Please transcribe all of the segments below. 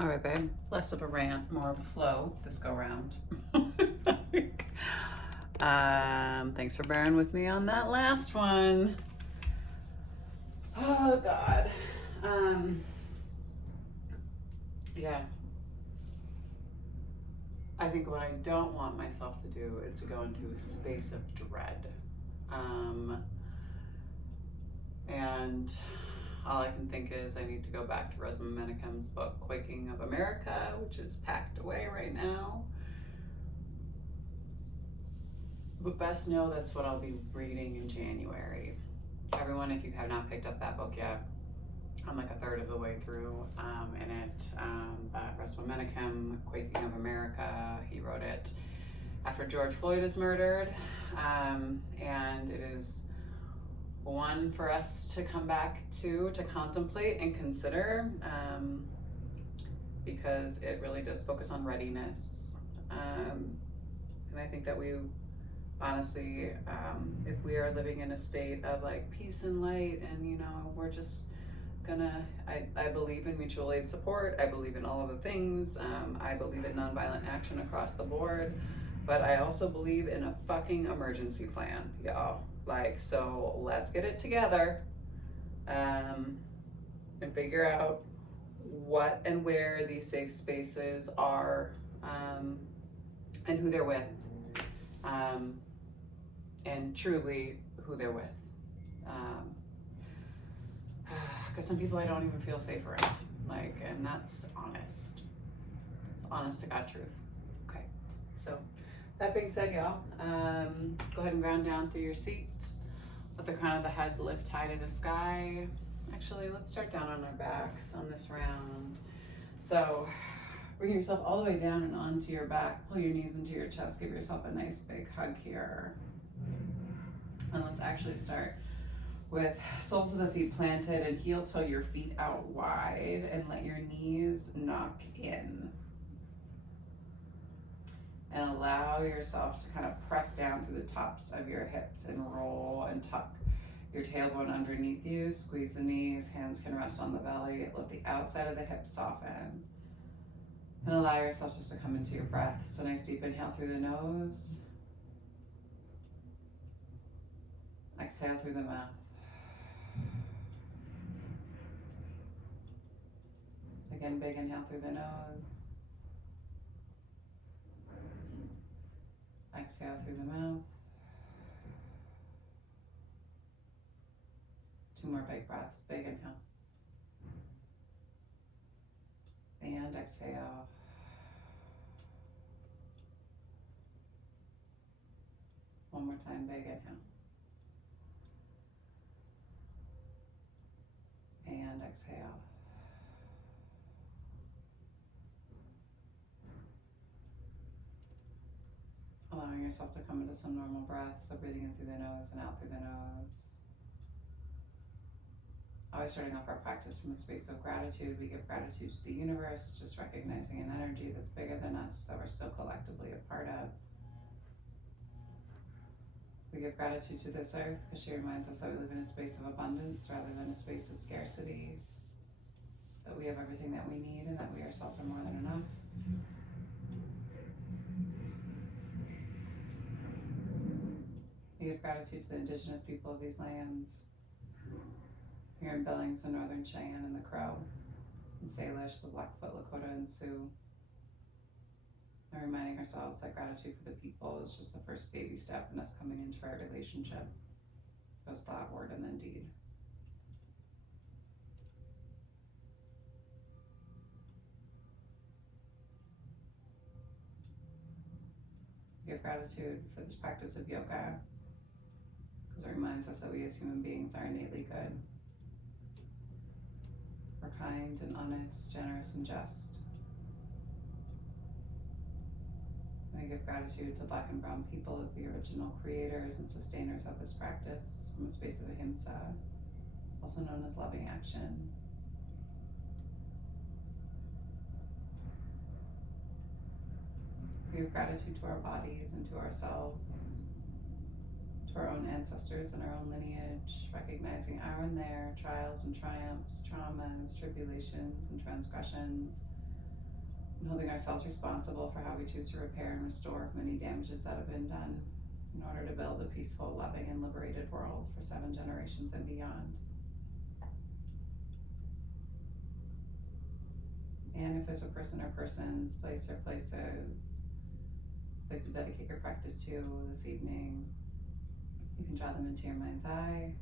All right, babe. Less of a rant, more of a flow this go round. Thanks for bearing with me on that last one. Oh God. Yeah. I think what I don't want myself to do is to go into a space of dread. And all I can think is I need to go back to Rosamund Menachem's book, Quaking of America, which is packed away right now. But best know that's what I'll be reading in January. Everyone, if you have not picked up that book yet, I'm like a third of the way through in it. Rosamund Menachem, Quaking of America, he wrote it after George Floyd is murdered. And it is one for us to come back to contemplate and consider, because it really does focus on readiness. And I think that we honestly, if we are living in a state of like peace and light and, you know, we're just gonna, I believe in mutual aid support. I believe in all of the things. I believe in nonviolent action across the board, but I also believe in a fucking emergency plan, y'all. Like, so let's get it together, and figure out what and where these safe spaces are, and who they're with, and truly who they're with. Because some people I don't even feel safe around, like, and that's honest. It's honest to God truth. Okay, so that being said, y'all, go ahead and ground down through your seat. Let the crown of the head lift high to the sky. Actually, let's start down on our backs on this round. So bring yourself all the way down and onto your back. Pull your knees into your chest. Give yourself a nice big hug here. And let's actually start with soles of the feet planted and heel toe your feet out wide and let your knees knock in. And allow yourself to kind of press down through the tops of your hips and roll and tuck your tailbone underneath you. Squeeze the knees, hands can rest on the belly. Let the outside of the hips soften. And allow yourself just to come into your breath. So nice deep inhale through the nose. Exhale through the mouth. Again, big inhale through the nose. Exhale through the mouth. 2 more big breaths. Big inhale. And exhale. One more time, big inhale. And exhale. Allowing yourself to come into some normal breath, so breathing in through the nose and out through the nose. Always starting off our practice from a space of gratitude. We give gratitude to the universe, just recognizing an energy that's bigger than us that we're still collectively a part of. We give gratitude to this earth because she reminds us that we live in a space of abundance rather than a space of scarcity, that we have everything that we need and that we ourselves are more than enough. We give gratitude to the indigenous people of these lands. Here in Billings, the Northern Cheyenne and the Crow, the Salish, the Blackfoot, Lakota, and Sioux. And reminding ourselves that gratitude for the people is just the first baby step in us coming into our relationship. Goes thought, word, and then deed. Give gratitude for this practice of yoga, because it reminds us that we as human beings are innately good. We're kind and honest, generous and just. We give gratitude to Black and Brown people as the original creators and sustainers of this practice from a space of ahimsa, also known as loving action. We give gratitude to our bodies and to ourselves, to our own ancestors and our own lineage, recognizing our and their trials and triumphs, traumas, tribulations, and transgressions, And holding ourselves responsible for how we choose to repair and restore from any damages that have been done in order to build a peaceful, loving, and liberated world for 7 generations and beyond. And if there's a person or persons, place or places you'd like to dedicate your practice to this evening, you can draw them into your mind's eye.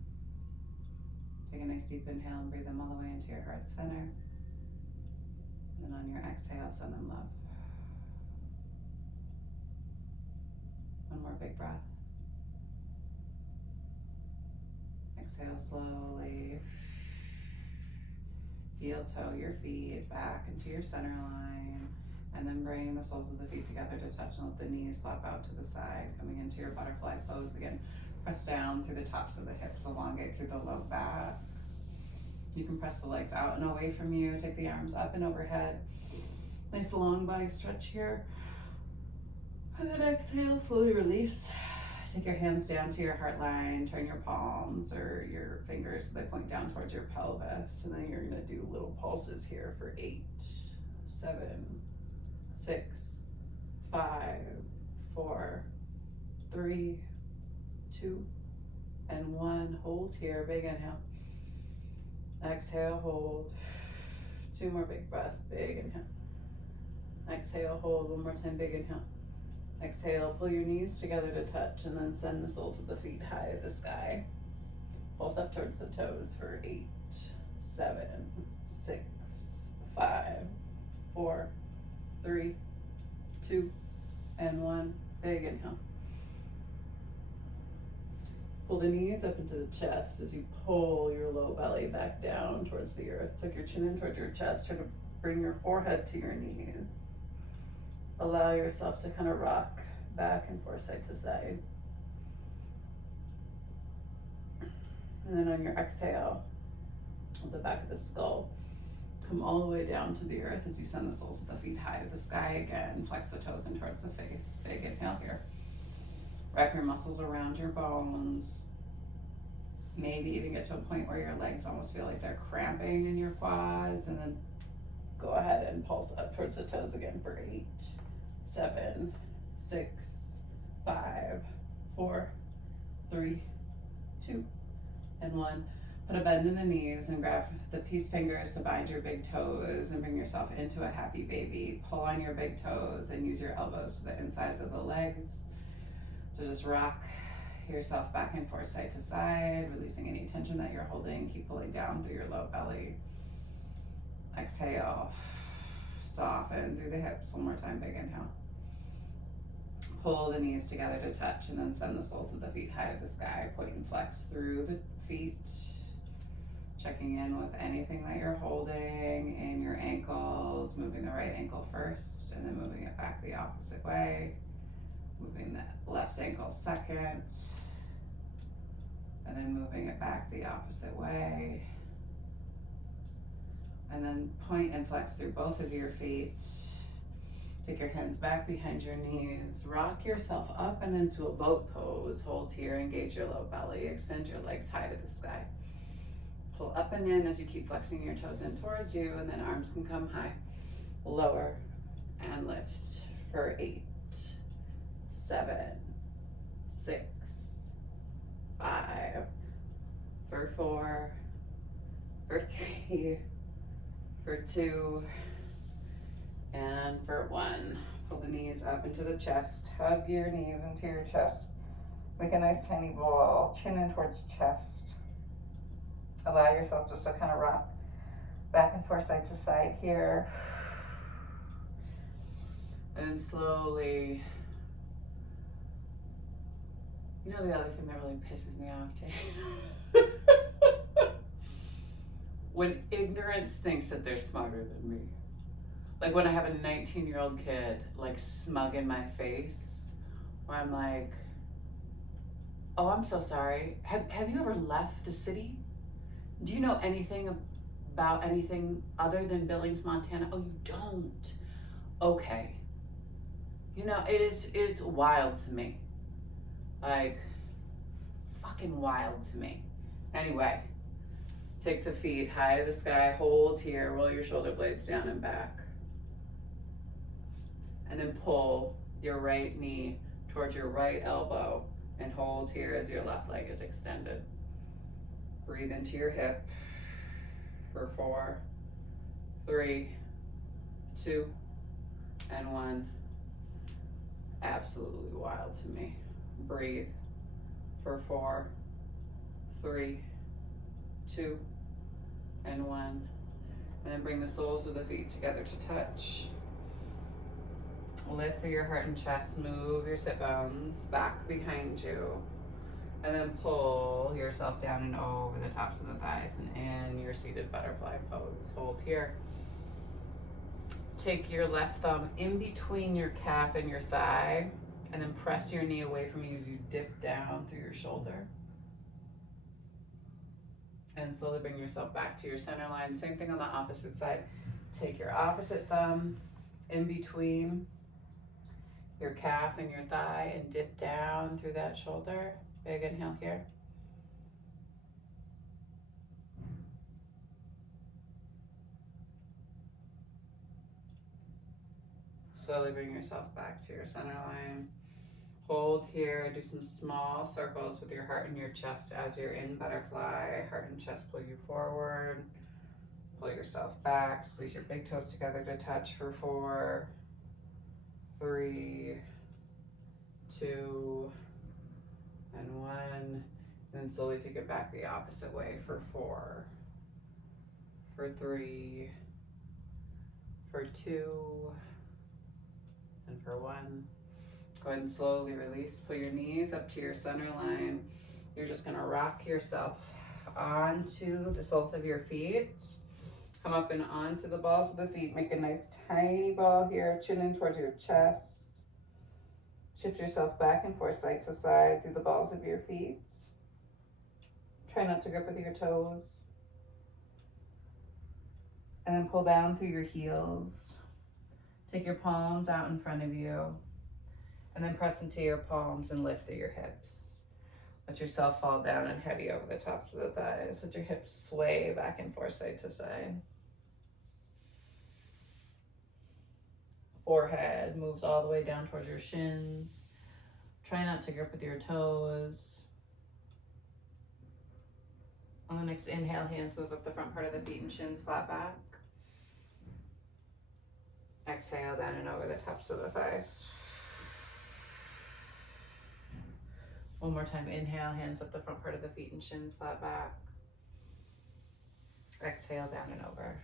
Take a nice deep inhale and breathe them all the way into your heart center. And then on your exhale, send them love. One more big breath. Exhale slowly. Heel toe your feet back into your center line. And then bring the soles of the feet together to touch and let the knees flop out to the side. Coming into your butterfly pose again. Press down through the tops of the hips, elongate through the low back. You can press the legs out and away from you. Take the arms up and overhead. Nice long body stretch here. And then exhale, slowly release. Take your hands down to your heart line. Turn your palms or your fingers so they point down towards your pelvis. And then you're gonna do little pulses here for 8, 7, 6, 5, 4, 3, 2, and 1. Hold here, big inhale. Exhale, hold. 2 more big breaths, big inhale. Exhale, hold. 1 more time, big inhale. Exhale, pull your knees together to touch and then send the soles of the feet high to the sky. Pulse up towards the toes for 8, 7, 6, 5, 4, 3, 2, and 1. Big inhale. Pull the knees up into the chest as you pull your low belly back down towards the earth. Tuck your chin in towards your chest. Try to bring your forehead to your knees. Allow yourself to kind of rock back and forth, side to side. And then on your exhale, with the back of the skull, come all the way down to the earth as you send the soles of the feet high to the sky again. Flex the toes in towards the face. Big inhale here. Wrap your muscles around your bones. Maybe even get to a point where your legs almost feel like they're cramping in your quads. And then go ahead and pulse up towards the toes again for 8, 7, 6, 5, 4, 3, 2, and 1. Put a bend in the knees and grab the peace fingers to bind your big toes and bring yourself into a happy baby. Pull on your big toes and use your elbows to the insides of the legs to just rock yourself back and forth, side to side, releasing any tension that you're holding. Keep pulling down through your low belly. Exhale, soften through the hips. 1 more time, big inhale. Pull the knees together to touch and then send the soles of the feet high to the sky. Point and flex through the feet. Checking in with anything that you're holding in your ankles. Moving the right ankle first and then moving it back the opposite way. Moving that left ankle second, and then moving it back the opposite way. And then point and flex through both of your feet. Take your hands back behind your knees. Rock yourself up and into a boat pose. Hold here, engage your low belly. Extend your legs high to the sky. Pull up and in as you keep flexing your toes in towards you, and then arms can come high. Lower and lift for 8, 7, 6, 5, for 4, for 3, for 2, and for 1. Pull the knees up into the chest. Hug your knees into your chest. Make a nice tiny ball. Chin in towards chest. Allow yourself just to kind of rock back and forth, side to side here. And slowly. You know the other thing that really pisses me off, Jane? When ignorance thinks that they're smarter than me. Like when I have a 19-year-old kid like smug in my face, where I'm like, oh, I'm so sorry. Have you ever left the city? Do you know anything about anything other than Billings, Montana? Oh, you don't? Okay. You know, it's wild to me. Like, fucking wild to me. Anyway, take the feet high to the sky, hold here, roll your shoulder blades down and back. And then pull your right knee towards your right elbow and hold here as your left leg is extended. Breathe into your hip for 4, 3, 2, and 1. Absolutely wild to me. Breathe for 4, 3, 2, and 1. And then bring the soles of the feet together to touch. Lift through your heart and chest. Move your sit bones back behind you. And then pull yourself down and over the tops of the thighs and in your seated butterfly pose. Hold here. Take your left thumb in between your calf and your thigh, and then press your knee away from you as you dip down through your shoulder. And slowly bring yourself back to your center line. Same thing on the opposite side. Take your opposite thumb in between your calf and your thigh and dip down through that shoulder. Big inhale here. Slowly bring yourself back to your center line. Hold here. Do some small circles with your heart and your chest as you're in butterfly. Heart and chest pull you forward. Pull yourself back. Squeeze your big toes together to touch for 4, 3, 2, and 1. And then slowly take it back the opposite way for 4, for 3, for 2, and for 1. Go ahead and slowly release. Pull your knees up to your center line. You're just gonna rock yourself onto the soles of your feet. Come up and onto the balls of the feet. Make a nice tiny ball here, chin in towards your chest. Shift yourself back and forth side to side through the balls of your feet. Try not to grip with your toes. And then pull down through your heels. Take your palms out in front of you. And then press into your palms and lift through your hips. Let yourself fall down and heavy over the tops of the thighs. Let your hips sway back and forth side to side. Forehead moves all the way down towards your shins. Try not to grip with your toes. On the next inhale, hands move up the front part of the feet and shins flat back. Exhale down and over the tops of the thighs. One more time, inhale, hands up the front part of the feet and shins flat back. Exhale down and over.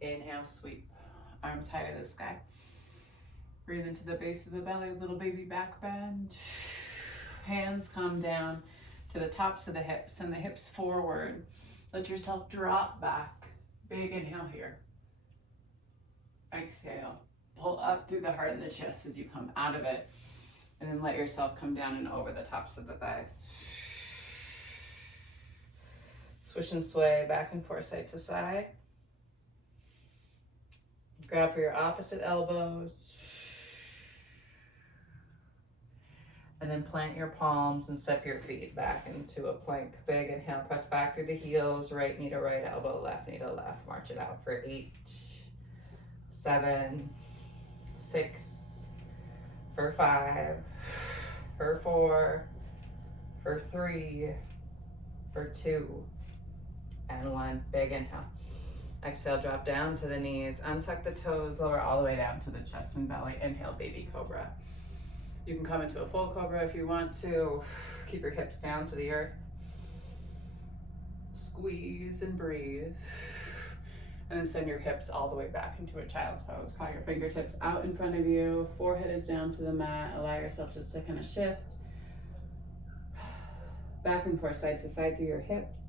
Inhale, sweep, arms high to the sky. Breathe into the base of the belly, little baby back bend. Hands come down to the tops of the hips, send the hips forward. Let yourself drop back. Big inhale here. Exhale. Pull up through the heart and the chest as you come out of it. And then let yourself come down and over the tops of the thighs. Swish and sway back and forth side to side. Grab for your opposite elbows. And then plant your palms and step your feet back into a plank. Big inhale, press back through the heels, right knee to right elbow, left knee to left. March it out for 8, 7, 6, for 5, for 4, for 3, for 2, and 1. Big inhale. Exhale, drop down to the knees, untuck the toes, lower all the way down to the chest and belly. Inhale, baby cobra. You can come into a full cobra if you want to. Keep your hips down to the earth. Squeeze and breathe. And then send your hips all the way back into a child's pose. Crawl your fingertips out in front of you. Forehead is down to the mat. Allow yourself just to kind of shift. Back and forth, side to side through your hips.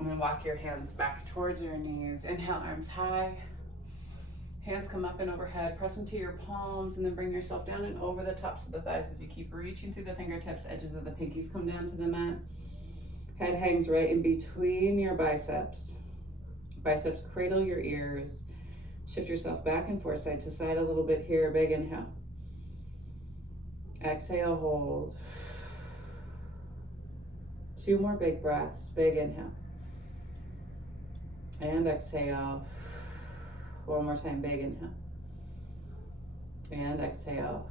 And then walk your hands back towards your knees. Inhale, arms high. Hands come up and overhead. Press into your palms and then bring yourself down and over the tops of the thighs as you keep reaching through the fingertips. Edges of the pinkies come down to the mat. Head hangs right in between your biceps. Biceps cradle your ears. Shift yourself back and forth side to side a little bit here. Big inhale. Exhale, hold. 2 more big breaths. Big inhale. And exhale. One more time, big inhale. And exhale.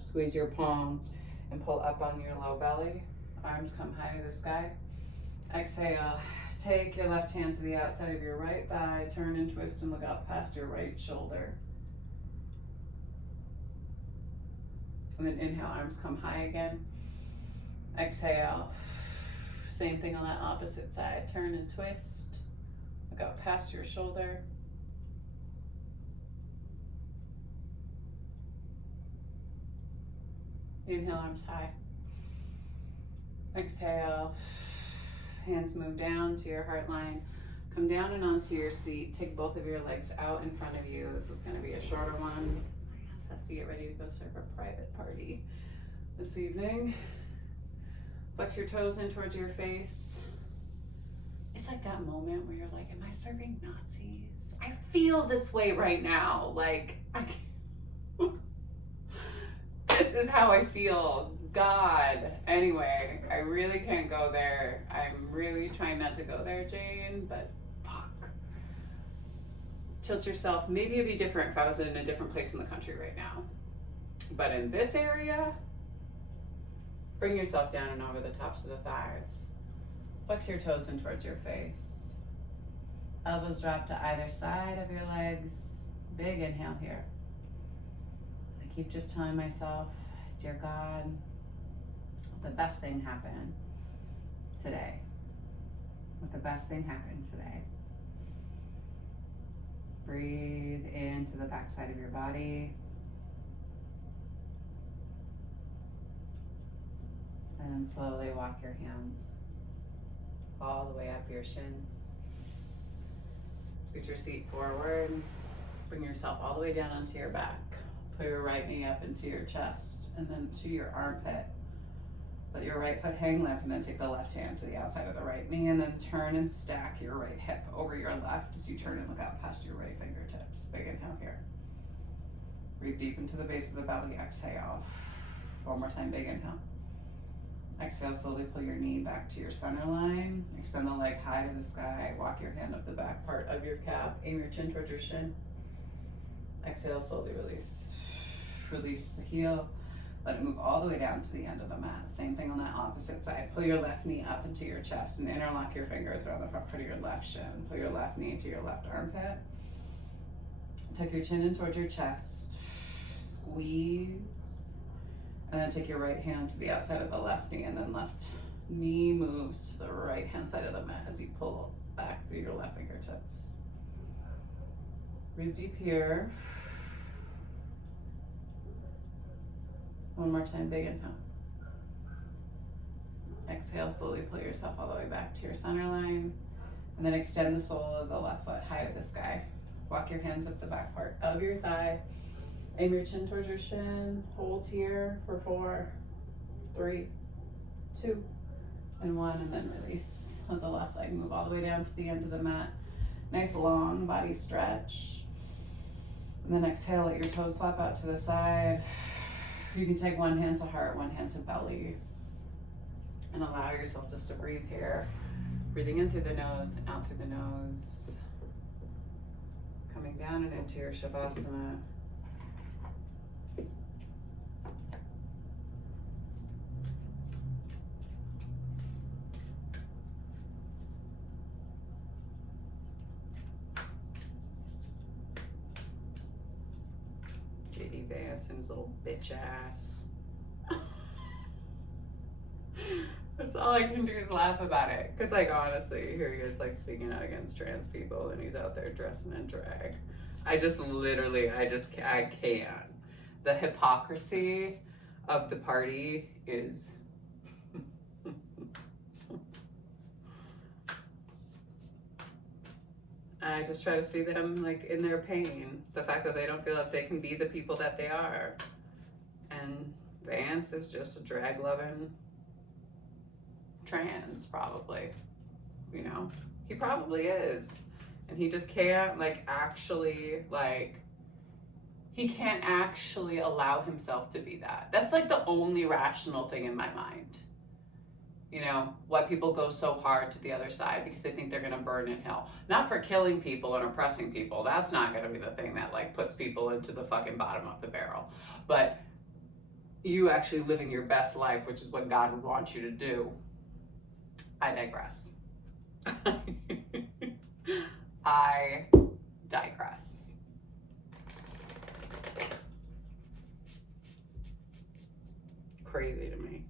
Squeeze your palms and pull up on your low belly. Arms come high to the sky. Exhale. Take your left hand to the outside of your right thigh. Turn and twist and look out past your right shoulder. And then inhale, arms come high again. Exhale. Same thing on that opposite side. Turn and twist. Look out past your shoulder. Inhale, arms high. Exhale. Hands move down to your heart line. Come down and onto your seat. Take both of your legs out in front of you. This is going to be a shorter one because my ass has to get ready to go serve a private party this evening. Flex your toes in towards your face. It's like that moment where you're like, am I serving Nazis? I feel this way right now. Like, this is how I feel. God. Anyway, I really can't go there. I'm really trying not to go there, Jane, but fuck. Tilt yourself. Maybe it'd be different if I was in a different place in the country right now. But in this area, bring yourself down and over the tops of the thighs. Flex your toes in towards your face. Elbows drop to either side of your legs. Big inhale here. I keep just telling myself, dear God, let the best thing happen today. Let the best thing happen today. Breathe into the backside of your body. And then slowly walk your hands all the way up your shins. Scoot your seat forward. Bring yourself all the way down onto your back. Put your right knee up into your chest and then to your armpit. Let your right foot hang limp and then take the left hand to the outside of the right knee and then turn and stack your right hip over your left as you turn and look out past your right fingertips. Big inhale here. Breathe deep into the base of the belly. Exhale. One more time, big inhale. Exhale, slowly pull your knee back to your center line. Extend the leg high to the sky. Walk your hand up the back part of your calf. Aim your chin towards your shin. Exhale, slowly release. Release the heel. Let it move all the way down to the end of the mat. Same thing on that opposite side. Pull your left knee up into your chest and interlock your fingers around the front part of your left shin. Pull your left knee into your left armpit. Tuck your chin in towards your chest. Squeeze. And then take your right hand to the outside of the left knee and then left knee moves to the right hand side of the mat as you pull back through your left fingertips. Breathe deep here. One more time, big inhale. Exhale, slowly pull yourself all the way back to your center line. And then extend the sole of the left foot high to the sky. Walk your hands up the back part of your thigh. Aim your chin towards your shin. Hold here for 4, 3, 2, and 1. And then release. Let the left leg move all the way down to the end of the mat. Nice long body stretch. And then exhale, let your toes flap out to the side. You can take one hand to heart, one hand to belly. And allow yourself just to breathe here. Breathing in through the nose, out through the nose. Coming down and into your Shavasana. JD Vance and his little bitch ass. That's all I can do is laugh about it. Cause like honestly, here he is like speaking out against trans people and he's out there dressing in drag. I can't. The hypocrisy of the party is I just try to see them like in their pain. The fact that they don't feel that they can be the people that they are. And Vance is just a drag loving trans, probably. You know? He probably is. And he just can't he can't actually allow himself to be that. That's like the only rational thing in my mind. Why people go so hard to the other side, because they think they're going to burn in hell. Not for killing people and oppressing people. That's not going to be the thing that like puts people into the fucking bottom of the barrel. But you actually living your best life, which is what God would want you to do. I digress. I digress. Crazy to me.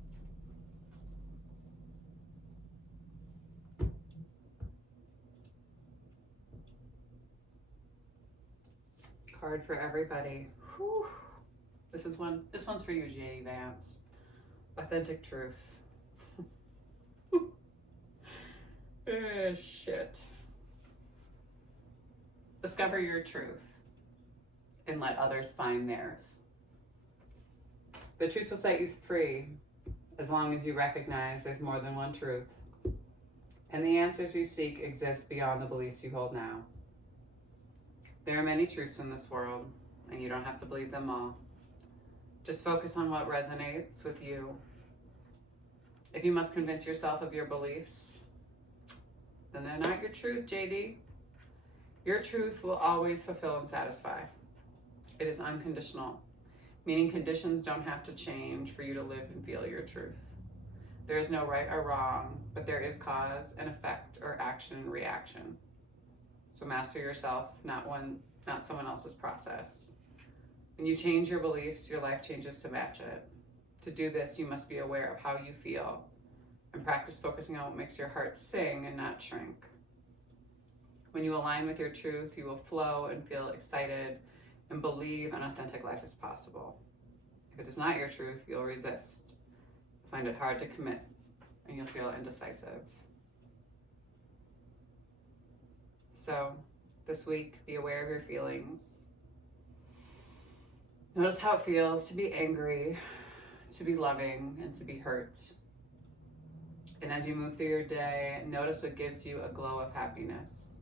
Card for everybody. Whew. This one's for you, J.D. Vance. Authentic truth. Shit. Discover your truth and let others find theirs. The truth will set you free as long as you recognize there's more than one truth. And the answers you seek exist beyond the beliefs you hold now. There are many truths in this world, and you don't have to believe them all. Just focus on what resonates with you. If you must convince yourself of your beliefs, then they're not your truth, JD. Your truth will always fulfill and satisfy. It is unconditional, meaning conditions don't have to change for you to live and feel your truth. There is no right or wrong, but there is cause and effect, or action and reaction. So master yourself, not someone else's process. When you change your beliefs, your life changes to match it. To do this, you must be aware of how you feel and practice focusing on what makes your heart sing and not shrink. When you align with your truth, you will flow and feel excited and believe an authentic life is possible. If it is not your truth, you'll resist, find it hard to commit, and you'll feel indecisive. So this week, be aware of your feelings. Notice how it feels to be angry, to be loving, and to be hurt. And as you move through your day, notice what gives you a glow of happiness.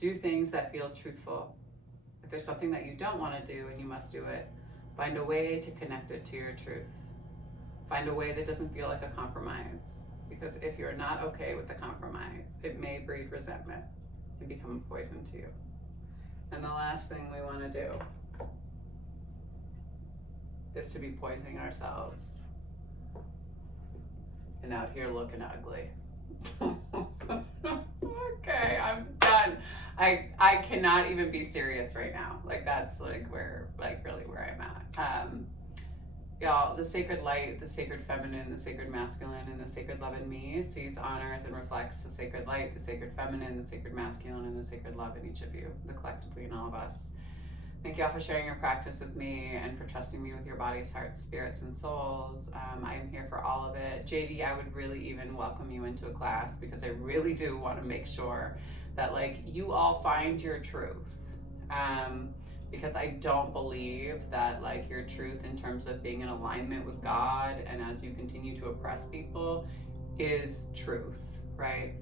Do things that feel truthful. If there's something that you don't want to do and you must do it, find a way to connect it to your truth. Find a way that doesn't feel like a compromise. Because if you're not okay with the compromise, it may breed resentment and become a poison to you. And the last thing we want to do is to be poisoning ourselves and out here looking ugly. Okay, I'm done. I cannot even be serious right now. Like that's like really where I'm at. Y'all, the sacred light, the sacred feminine, the sacred masculine, and the sacred love in me sees, honors, and reflects the sacred light, the sacred feminine, the sacred masculine, and the sacred love in each of you, the collectively in all of us. Thank you all for sharing your practice with me and for trusting me with your bodies, hearts, spirits, and souls. I am here for all of it. JD, I would really even welcome you into a class because I really do want to make sure that like you all find your truth. Because I don't believe that like your truth in terms of being in alignment with God and as you continue to oppress people is truth, right?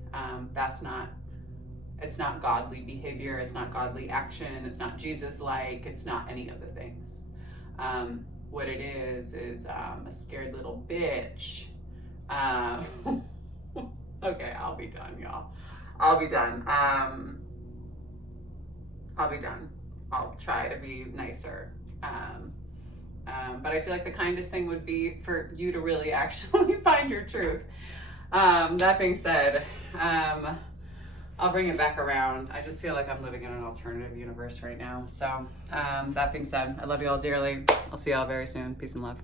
It's not godly behavior, it's not godly action, it's not Jesus-like, it's not any of the things. What it is a scared little bitch. Okay, I'll be done, y'all. I'll be done. I'll try to be nicer. But I feel like the kindest thing would be for you to really actually find your truth. That being said, I'll bring it back around. I just feel like I'm living in an alternative universe right now. So that being said, I love you all dearly. I'll see you all very soon. Peace and love.